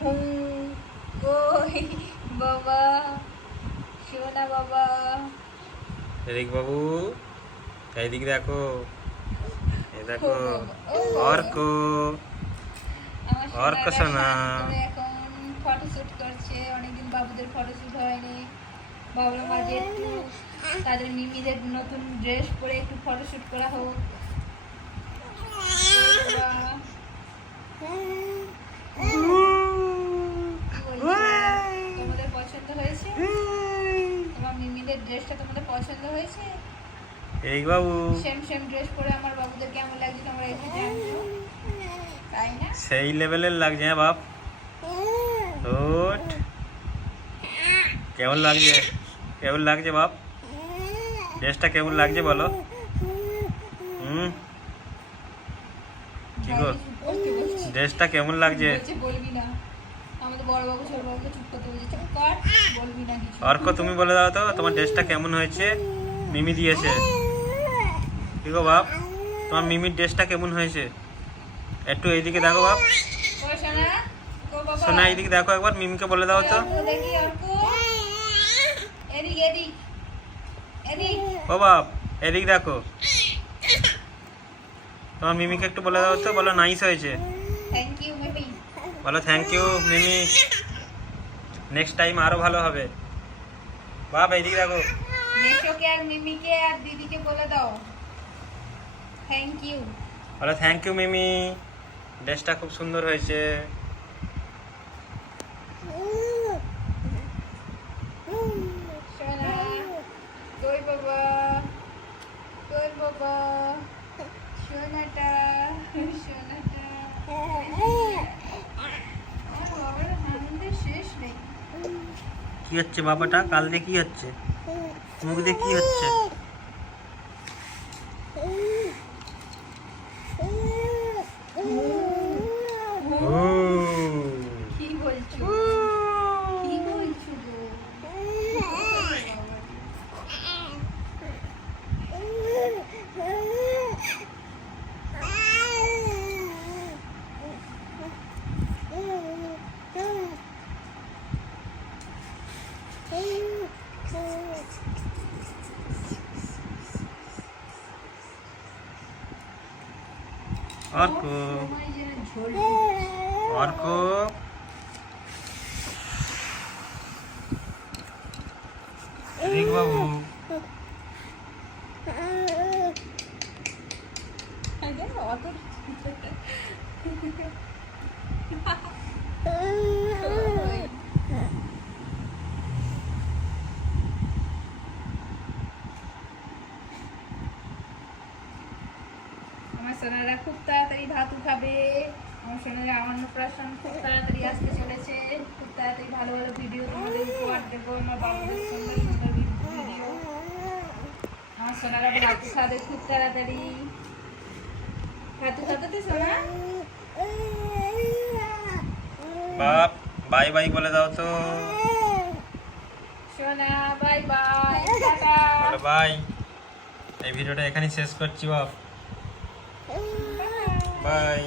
হুম কই বাবা? সোনা বাবা। রিক বাবু এইদিকে দেখো। এই দেখো। অর্ক। অর্ক সোনা। এখন ফটোশুট করছে। অনেকদিন বাবুদের ফটোশুট হয়নি। ভাবলাম আজ একটু তাদের মিমিদের নতুন ড্রেস পরে একটু ফটোশুট করা হোক বাবা, কি বলছো? তোমাদের পছন্দ হয়েছে মিমিদের ড্রেসটা তোমাদের পছন্দ হয়েছে? এই বাবু। সেম সেম ড্রেস পরে আমার বাবুদের কেমন লাগছে তোমরা একটু জানছো তাই না? সেই লেভেলের লাগছে হ্যাঁ বাপ। ওট কেমন লাগছে? কেমন লাগছে বাপ? ড্রেসটা কেমন লাগছে বলো? হুম? কি গো। ড্রেসটা কেমন লাগছে? বলবি না। আমাদের বড় বাবু ছোট বাবুকে চুপ করতে বলছে। চুপ কর। অর্ক, তুমি বলে দাও তো, তোমার ড্রেসটা কেমন হয়েছে? মিমি দিয়েছে। কি গো বাপ? তোমার মিমির ড্রেসটা কেমন হয়েছে? একটু এইদিকে দেখো বাপ। সোনা, এইদিকে দেখো একবার, মিমিকে বলে দাও তো। ও বাপ, এদিক দেখো। তোমার মিমিকে একটু বলে দাও তো, বলো নাইস হয়েছে। বলো thank you Mimi. Next time আরও ভালো হবে। বাপ এদিকে দেখো। মেশোকে আর মিমিকে আর দিদিকে বলে দাও। থ্যাংক ইউ বলো থ্যাংক ইউ মিমি। ড্রেসটা খুব সুন্দর হয়েছে সোনা কই বাবা কই বাবা সোনাটা সোনাটা আমার বাবার আনন্দের শেষ নেই কি হচ্ছে বাবাটা? কাল দিয়ে কি হচ্ছে? মুখ দিয়ে কি হচ্ছে ও কি বলছো কি বলছো গো অর্ক। অর্ক। রিক বাবু অত আমার সোনারা খুব তাড়াতাড়ি ভাত উঠাবে। আমার সোনারা আমার অন্নপ্রাশন খুব তাড়াতাড়ি আসতে চলেছে। খুব তাড়াতাড়ি ভালো ভালো ভিডিও তোমাদের উপহার দেবো আমার বাবুদের সুন্দর সুন্দর ভিডিও আমার সোনারা ভাত খাবে খুব তাড়াতাড়ি। ভাত উঠাতে তো সোনা? বাপ বাই বাই বলে দাও তো। সোনা বাই বাই টাটা। বাই। এই ভিডিওটা এখানেই শেষ করছি বাপ। বাই